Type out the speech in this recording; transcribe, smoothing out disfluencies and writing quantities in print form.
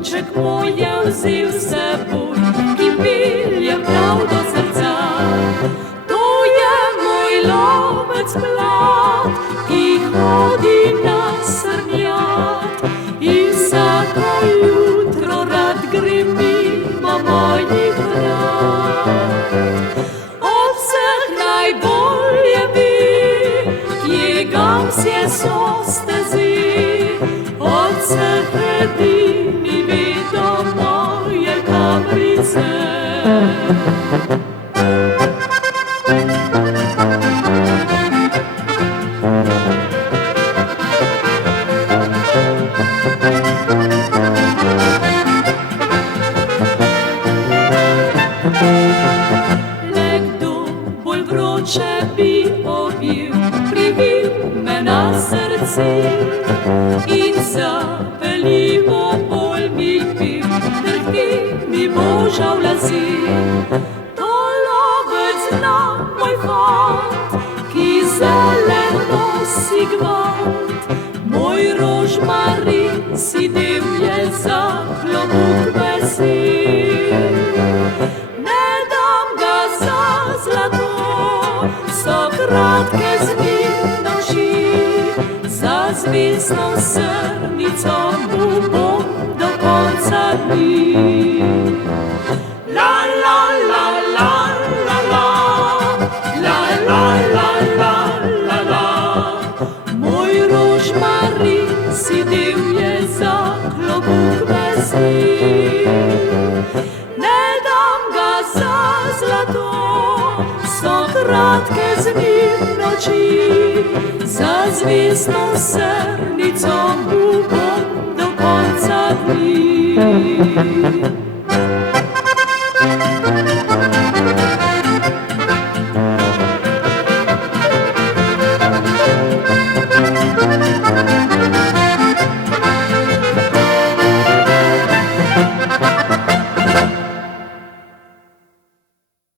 Srček moj je vzel s seboj, ki pelje prav do srca. To je moj lovec mlad, ki hodi na srnjad. In vsako jutro rad gre mimo mojih vrat. Od vseh najbolje ve, kje gamsje so stezi. Od vseh edini ve do moje kamrice. Nekdo bolj vroče bi ovil, privil me na srce in zapeljivo bolj mi pil, drhti mi božal lase. To lovec zna, moj fant, ki zelen nosi gvant. Moj rožmarin si del je za klobuk besed. Ne dam ga za zlato, so kratke z njim noči. Za zvezno srnico mu bom do konca dni. La la la la la la, la la la la la la. Moj rožmarin si del je za klobuk besed. Ne dam ga za zlato, so kratke z njim noči. Za zvezno srnico mu bom do konca dni.